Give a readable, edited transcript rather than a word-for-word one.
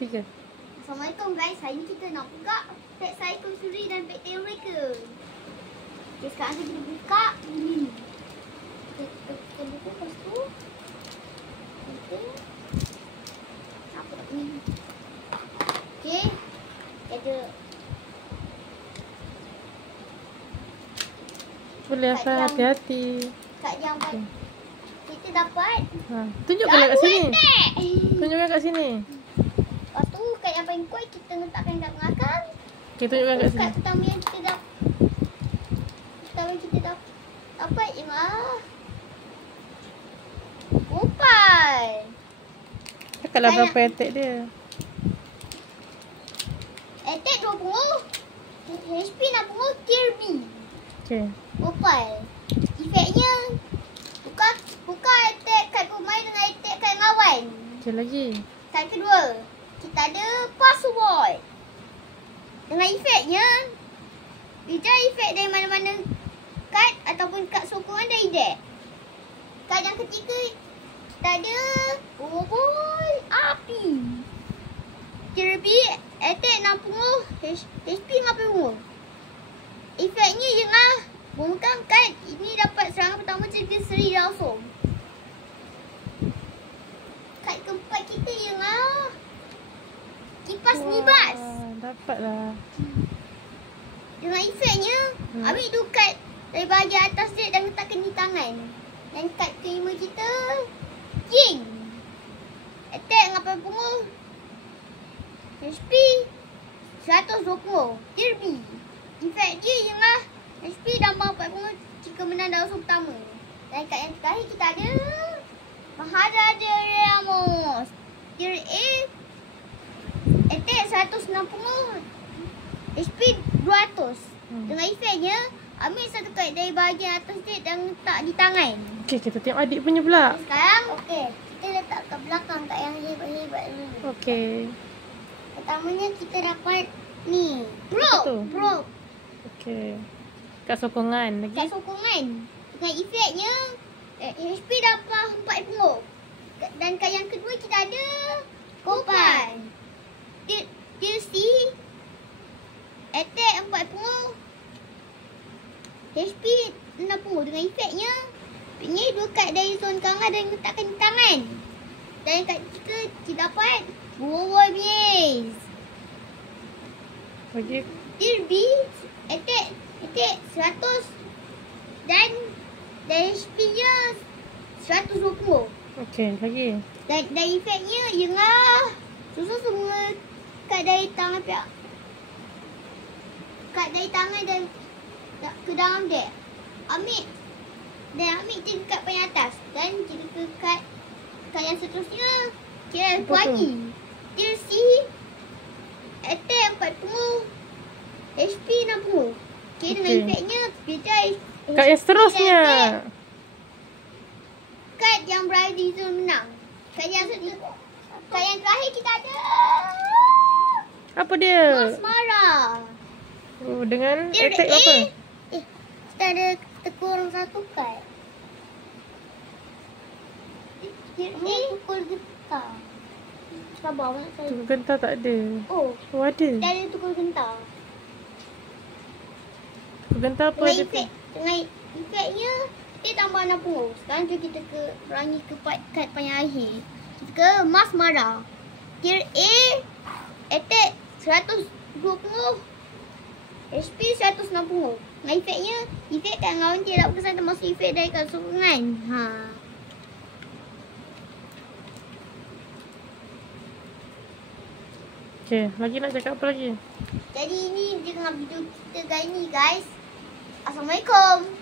mati ke? Assalamualaikum guys. Hari ni kita nak buka pet saya Suri dan pet tail mereka. Okay, sekarang kita buka ini. Kita buka lepas tu. Okay. Apa ni? Okay. Ada. Boleh asal hati-hati. Kat yang okay. Kita dapat. Tunjukkan kat sini. Tunjukkan kat sini. Lepas tu kat yang paling kuat kita letakkan kat belakang. Okay, tunjukkan kat sini. Kat pertama yang kita dapat. Dapat ialah Opal. Cakaplah berapa attack dia. Attack 20. HP 60 tier B. Okay. Opal. Efeknya buka attack kad pemain dengan attack kad lawan. Okay, lagi. Kad kedua, kita ada password. Dengan efeknya dia efek dari mana-mana kad ataupun kad sokongan dari deck. Kad yang ketiga kita ada api. Tier B attack 60 HP 50. Efeknya ialah bukan kad ini dapat serangan pertama jika seri langsung. Kad keempat kita ialah kipas nibas. Dapatlah. Dengan efeknya ambil tu kad dari bahagian atas dia dan letakkan di tangan. Dan kad kelima kita King. Attack 80. HP 120. Tier B. Efek dia ialah HP tambah 40 jika menang dalam usul pertama. Dan kat yang terakhir kita ada Maharaja Ramos. Tier A. Attack 160. HP 200. Dengan efeknya ambil satu kad dari bahagian atas dia dan letak di tangan. Okay, kita tengok adik punya pula. Sekarang kita letak kat belakang kat yang hebat-hebat dulu. Okay. Pertamanya kita dapat ni Bro. Okay. Kad sokongan lagi. Kad sokongan. Dengan efeknya HP dapat 40. Dan kat yang kedua kita ada Kopan. Tier C. Attack 40. HP 60. Dengan efeknya ini dua kad dari zon kanan dan letakkan di tangan. Dan kat kita dapat World Maze. Bagi Tier B attack 100 dan HP-nya 120. okay, lagi. Dan efeknya ialah susah semua kad dari tangan pihak. Kad dari tangan dan ke dalam deck. Ambil 3 kad paling atas dan 3 kad yang seterusnya kira lagi. Tier C attack 40. HP 60. Okay, dengan efeknya dia kad yang seterusnya. Kad yang berada di zon menang. Kad yang terakhir kita ada Apa dia? Masmara. Oh, dengan Tier attack A. apa? Kita ada kurang satu kad. Tier A pukul getah. Sabar nak saya. Tukul gentar tak ada. Oh, ada. kita ada tukul gentar. Tukul gentar apa Dengan dia? dengan efeknya kita tambah 60. Sekarang tu kita perangi ke kad paling akhir. Kita ke Masmara. Tier A attack 120. HP 160. Dengan efeknya efek kan lawan dia tak berkesan termasuk efek dari kad sokongan. Okay, lagi nak cakap apa lagi? Jadi ini dengan video kita kali ni guys. Assalamualaikum.